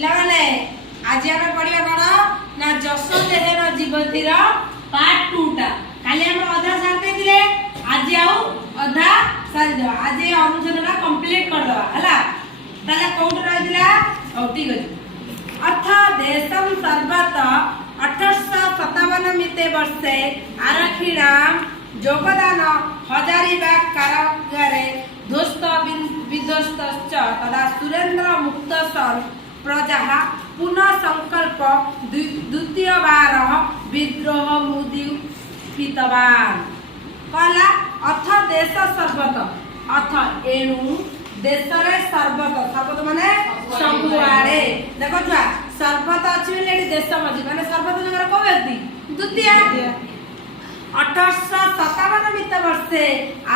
ପିଲାମାନେ आज आम पढ़ा कौन ना जस देहर जीवतीर पार्ट 2 टा काली हम अधा सारते दिले आज आउ अधा सारी दो आज ए अनुच्छेदटा कंप्लीट कर दवा हला ताले कोउट रहिदिला औ ठीक अछि अथ देशम सर्वत 1857 मिते वर्षे आरक्षीणाम योगदान हजारीबाग कारागारे ध्वस्त विध्वस्तश्च तदा सुरेंद्र मुक्त सन प्रजा पुनः संकल्प द्वितीय बार विद्रोह मुदीपितवान कहला अथ देश सर्वत अथ एणु देश रे सर्वत सर्वत माने सबुआड़े देखो छुआ सर्वत अछि लेडी देश मझी माने सर्वत जगह को व्यक्ति द्वितीय 1857 मित वर्षे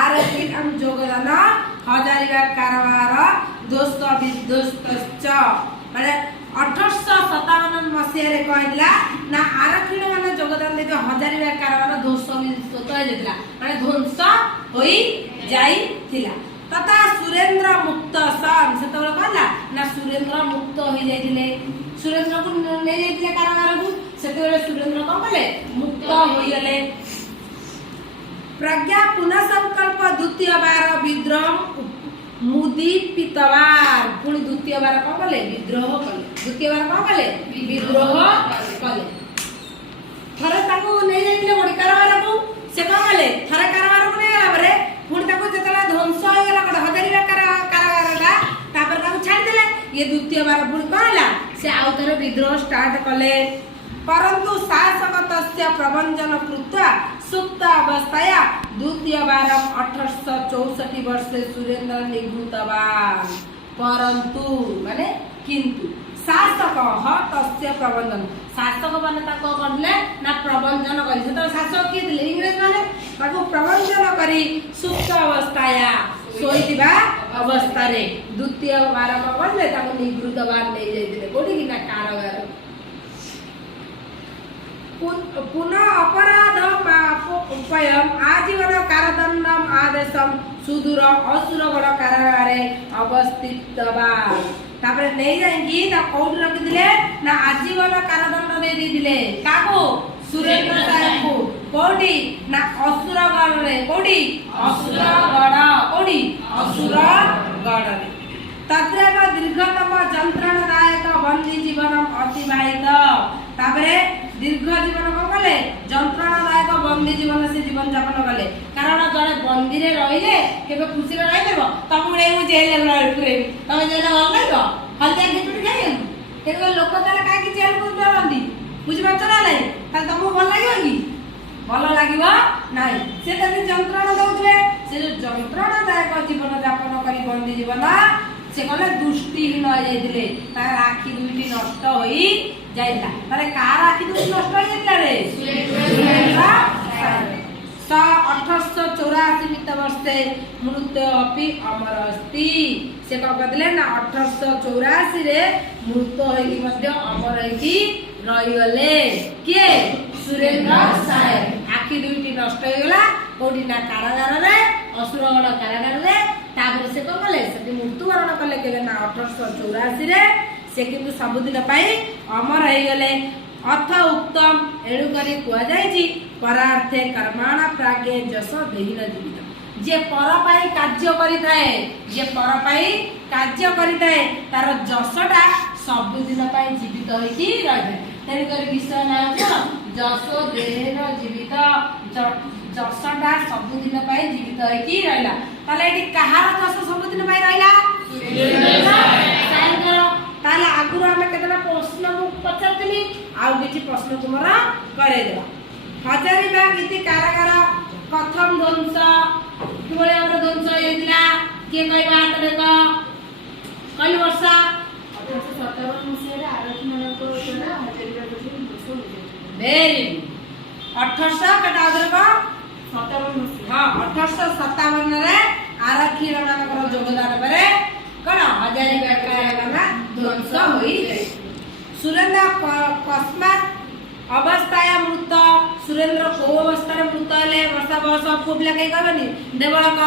आरक्षी हम योगदान हजारीबाग कारागार ध्वस्त विध्वस्तश्च माने 1857 मसीह कहला ना आरक्षी माने योगदान देते हजारीबाग कारागार ध्वस्त विध्वस्त होइला माने ध्वंस होई जाइथिला तथा सुरेंद्र मुक्त सन से तो कहला ना सुरेंद्र मुक्त होई जाइथिले सुरेंद्र को नै जाइथिले कारागार को सेते सुरेंद्र को कहले मुक्त होई गेले प्रज्ञा पुनः संकल्प द्वितीय बार विद्रोह मुदीपितवार पुणी द्वितीय बार कौन कले विद्रोह कले द्वितीय बार कौन कले विद्रोह कले थरे ताको नै जाइले बडी कारागार को से कौन कले थरे कारागार को नै गला बरे पुणी ताको जेतला ध्वंस होय गेला कड हजारीबाग कारागारला तापर ताको छाडी देले ये द्वितीय बार पुणी कहला से आउ थरे विद्रोह स्टार्ट कले परंतु शासक तस्य प्रबंधन कृत्वा सुप्त अवस्थाया द्वितीय बार 1864 वर्षे सुरेंद्र निवृत्तवान परंतु माने किंतु शासक ह तस्य प्रबंधन शासक माने ताको करले ना प्रबंधन करी से तो शासक के दिले इंग्लिश माने ताको प्रबंधन करी सुप्त अवस्थाया सोइतिबा अवस्था रे द्वितीय बार को करले ताको निवृत्तवान नै जाय दिले कोठी कि ना कारागार पुनः अपराध उपायम आजीवन कारादंडम आदेशम सुदूर असुरगढ़ कारागारे अवस्थित बा तापर नै जाइकी ना कोड रख दिले ना आजीवन कारादंड दे दिले काको सुरेंद्र साहेब को कोडी ना असुरगढ़ रे कोडी असुरगढ़ कोडी असुरगढ़ रे तत्रैव दीर्घतम यंत्रणादायक बंदी जीवन अतिबाहित तापरे दीर्घ जीवन को कले यंत्रणादायक बंदी जीवन से जीवन यापन कले कारण जने बंदी रे रहिले केबे खुशी रे रहि देबो तमुळे मु जेल रे पुरे तमे जेल भल लागो हल्दिया खिचुड़ी खाइ केबे लोक ताले काहे कि जेल को बंदी बुझि पाछ ना नै ताले तमु भल लागियो कि भल लागियो नै से तने यंत्रणा दउतबे से यंत्रणादायक जीवन यापन करी बंदी जीवन से कहले दुष्टिहीन हो जाइतिले तार आखि दुइटी नष्ट होई जाइला तारे कार आखि दुइटी नष्ट होई जाइला रे सुरेंद्र 1884 मित वर्षे मृत्यु अपि अमर अस्ति से कहले ना 1884 रे मृत्यु होई मध्ये अमर होई रहि गले के सुरेंद्र साहेब आखि दुइटी नष्ट होई गला कोडी ना कारागार रे असुरगढ़ कारागार रे तापर से को कले से मृत्युवरण कले केले ना 1884 रे से किंतु सबुदिन पाई अमर होई गले अर्थ उत्तम एणु करी कुआ जाय जी परार्थे कर्माण प्रागे जस देहिन जीवित जे पर पाई कार्य करी थाए जे पर पाई कार्य करी थाए तार जसटा सबुदिन पाई जीवित होई की रहे तेन करी विषय ना जस देहिन जीवित जसटा सबुदिन पाई जीवित होई की रहला ताले एटी कहार जस सबुदिन पाई रहला साइन करो ताले आगुर हमें केतना प्रश्न मु पचारतली आउ किछि प्रश्न तुमरा करे देबा हजारीबाग इति कारागार प्रथम ध्वंस किबळे हमर ध्वंस हेतिला के कहबा देखो कई वर्ष 1857 मसीह रे आरक्षी मानको द्वारा हजारीबाग रे ध्वंस होइছে वेरी 1800 कटा उधर 57 मसीह हां 1857 रे आरक्षी मानकर योगदान परे कण हजारीबाग कारागार ध्वंस होई सुरेंद्र कस्मात अवस्थाया मृत सुरेंद्र को अवस्था रे मृत ले वर्षा बस पुबला कई कहबनी देवळक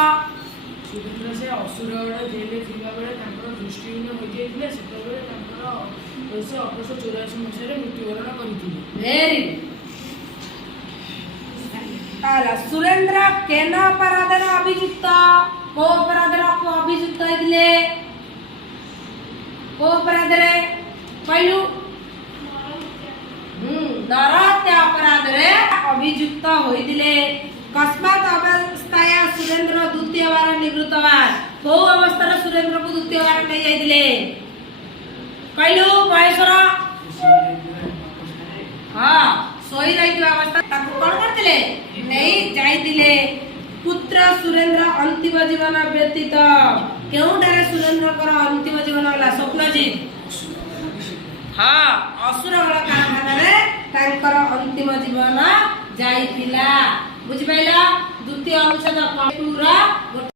सुरेंद्र से असुरगढ़ जेल थिबा बेले तांकर दृष्टिहीन होई जेतिले सेतबेले तांकर ସେ 1884 ମସିହାରେ ମୃତ୍ୟୁବରଣ କରିଥିଲେ। ଭେରି ତାହେଲେ ସୁରେନ୍ଦ୍ର କେନ ଅପରାଧର ଅଭିଯୁକ୍ତ? କୋଉ ଅପରାଧର ଅଭିଯୁକ୍ତ ହେଇଥିଲେ? କୋଉ ଅପରାଧରେ କହିଲୁ? ନରହତ୍ୟା ଅପରାଧରେ ଅଭିଯୁକ୍ତ ହୋଇଥିଲେ। କସ୍ମାତ୍ ଅବସ୍ଥାୟ ସୁରେନ୍ଦ୍ର ଦ୍ୱିତୀୟ ବାର ନିବୃତ୍ତ ବାର। କୋଉ ଅବସ୍ଥାରେ ସୁରେନ୍ଦ୍ରକୁ ଦ୍ୱିତୀୟ ବାର ନେଇ ଯାଇଥିଲେ କହିଲୁ? ମହେଶ୍ୱର ହଁ, ଶୋଇ ରହିଥିବା ଅବସ୍ଥା ତାକୁ କଣ କରିଥିଲେ? ନେଇ ଯାଇଥିଲେ। ପୁତ୍ର ସୁରେନ୍ଦ୍ର ଅନ୍ତିମ ଜୀବନ ବ୍ୟତୀତ କେଉଁଠାରେ ସୁରେନ୍ଦ୍ରଙ୍କର ଅନ୍ତିମ ଜୀବନ ହେଲା? ସ୍ୱପ୍ନଜିତ ହଁ, ଅସୁରଗଡ଼ କାରଖାନାରେ ତାଙ୍କର ଅନ୍ତିମ ଜୀବନ ଯାଇଥିଲା। ବୁଝିପାରିଲ? ଦ୍ୱିତୀୟ ଅନୁଚ୍ଛେଦ 2 ର ଗୋଟେ